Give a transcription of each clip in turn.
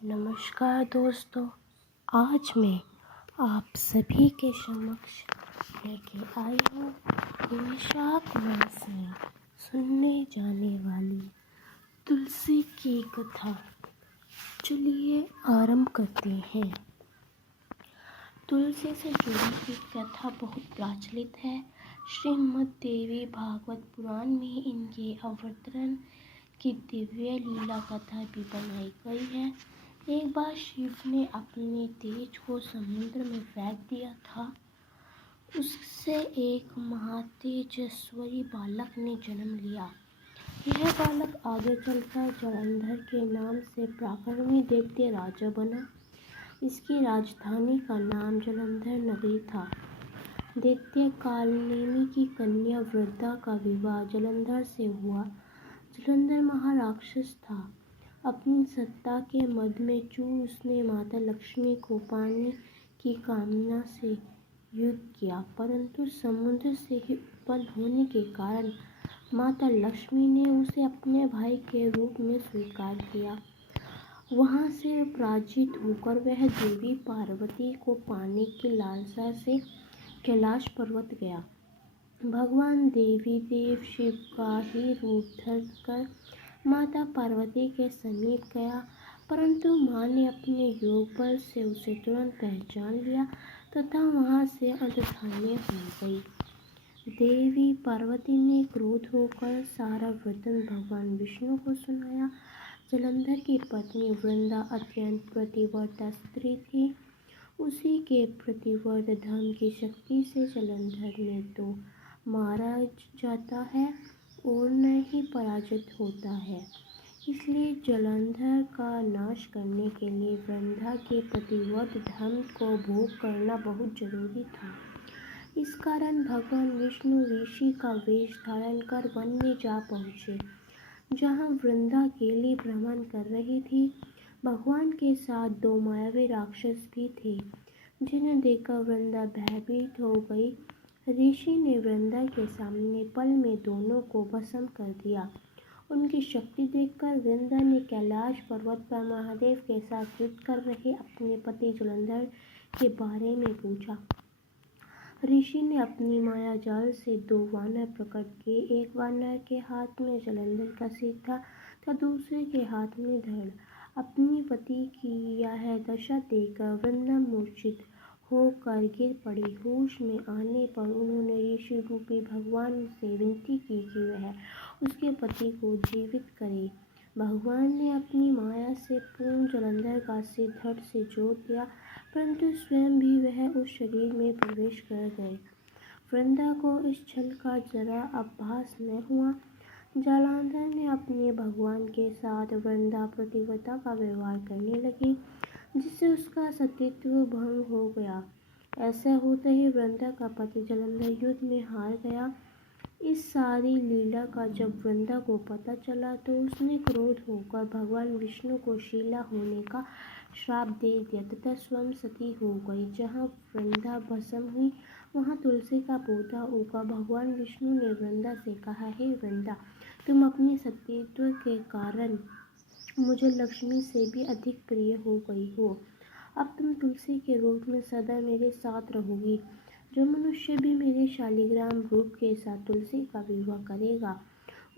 नमस्कार दोस्तों, आज मैं आप सभी के समक्ष लेके आई हूँ वैशाख मास में सुनने जाने वाली तुलसी की कथा। चलिए आरंभ करते हैं। तुलसी से जुड़ी एक कथा बहुत प्रचलित है। श्रीमद् देवी भागवत पुराण में इनके अवतरण की दिव्य लीला कथा भी बनाई गई है। एक बार शिव ने अपने तेज को समुद्र में फेंक दिया था। उससे एक महातेजस्वी बालक ने जन्म लिया। यह बालक आगे चलकर जलंधर के नाम से पराक्रमी दैत्य राजा बना। इसकी राजधानी का नाम जलंधर नगरी था। दैत्य कालनेमी की कन्या वृंदा का विवाह जलंधर से हुआ। जलंधर महाराक्षस था। अपनी सत्ता के मद में चूर उसने माता लक्ष्मी को पाने की कामना से युद्ध किया, परंतु समुद्र से ही उत्पन्न होने के कारण माता लक्ष्मी ने उसे अपने भाई के रूप में स्वीकार किया। वहां से पराजित होकर वह देवी पार्वती को पाने की लालसा से कैलाश पर्वत गया। भगवान देवी देव शिव का ही रूप धर कर माता पार्वती के समीप गया, परंतु मां ने अपने योग बल से उसे तुरंत पहचान लिया तथा वहां से अंतर्धानी हो गई। देवी पार्वती ने क्रोध होकर सारा वृत्तांत भगवान विष्णु को सुनाया। जलंधर की पत्नी वृंदा अत्यंत पतिव्रता स्त्री थी। उसी के पतिव्रत धर्म की शक्ति से जलंधर ने तो मारा जाता है और न ही पराजित होता है। इसलिए जलंधर का नाश करने के लिए वृंदा के पतिव्रत धर्म को भोग करना बहुत जरूरी था। इस कारण भगवान विष्णु ऋषि का वेश धारण कर वन में जा पहुँचे, जहाँ वृंदा अकेली भ्रमण कर रही थी। भगवान के साथ दो मायावी राक्षस भी थे, जिन्हें देखकर वृंदा भयभीत हो गई। ऋषि ने वृंदा के सामने पल में दोनों को भस्म कर दिया। उनकी शक्ति देखकर वृंदा ने कैलाश पर्वत पर महादेव के साथ युद्ध कर रहे अपने पति जलंधर के बारे में पूछा। ऋषि ने अपनी माया जाल से दो वानर प्रकट किए। एक वानर के हाथ में जलंधर का सिर था तो दूसरे के हाथ में धड़। अपने पति की यह दशा देखकर वृंदा मूर्छित होकर गिर पड़ी। होश में आने पर उन्होंने ऋषि रूपी भगवान से विनती की कि वह उसके पति को जीवित करे। भगवान ने अपनी माया से पूर्ण जलंधर का सिर धड़ से जोड़ दिया, परंतु स्वयं भी वह उस शरीर में प्रवेश कर गए। वृंदा को इस छल का जरा आभास न हुआ। जलंधर ने अपने भगवान के साथ वृंदा पतिव्रता का व्यवहार करने लगी, जिससे उसका सतीत्व भंग हो गया। ऐसा होते ही वृंदा का पति जलंधर युद्ध में हार गया। इस सारी लीला का जब वृंदा को पता चला तो उसने क्रोध होकर भगवान विष्णु को शीला होने का श्राप दे दिया तथा स्वयं सती हो गई। जहाँ वृंदा भस्म हुई वहाँ तुलसी का पौधा उगा। भगवान विष्णु ने वृंदा से कहा, हे वृंदा, तुम अपने सतीत्व के कारण मुझे लक्ष्मी से भी अधिक प्रिय हो गई हो। अब तुम तुलसी के रूप में सदा मेरे साथ रहोगी। जो मनुष्य भी मेरे शालिग्राम रूप के साथ तुलसी का विवाह करेगा,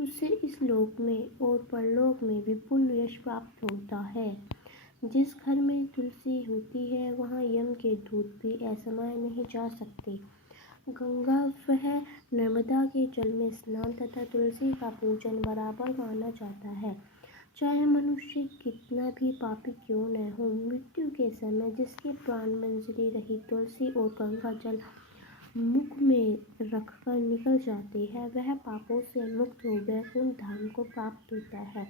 उससे इस लोक में और परलोक में विपुल यश प्राप्त होता है। जिस घर में तुलसी होती है वहाँ यम के दूत भी असमय नहीं जा सकते। गंगा वह नर्मदा के जल में स्नान तथा तुलसी का पूजन बराबर माना जाता है। चाहे मनुष्य कितना भी पापी क्यों न हो, मृत्यु के समय जिसके प्राण मंजरी रही तुलसी और गंगा जल मुख में रखकर निकल जाते हैं, वह पापों से मुक्त हो वैकुंठ धाम को प्राप्त होता है।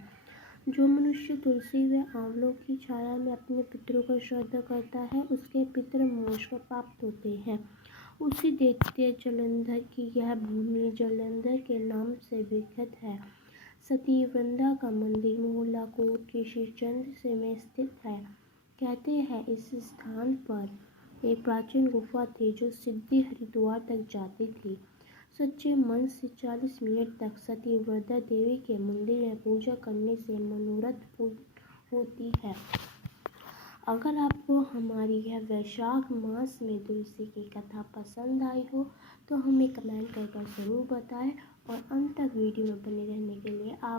जो मनुष्य तुलसी व आंवलों की छाया में अपने पितरों को श्रद्धा करता है, उसके पितृ मोक्ष को प्राप्त होते हैं। उसी दैत्य जलंधर की यह भूमि जलंधर के नाम से विख्यात है। सती वृंदा का मंदिर मोहल्ला कोट की श्रीचंद्र से में स्थित है। कहते हैं इस स्थान पर एक प्राचीन गुफा थी जो सीधे हरिद्वार तक जाती थी। सच्चे मन से 40 मिनट तक सती वृंदा देवी के मंदिर में पूजा करने से मनोरथ पूर्ण होती है। अगर आपको हमारी यह वैशाख मास में तुलसी की कथा पसंद आई हो तो हमें कमेंट कर ज़रूर बताएं और अंत तक वीडियो में बने रहने के लिए आप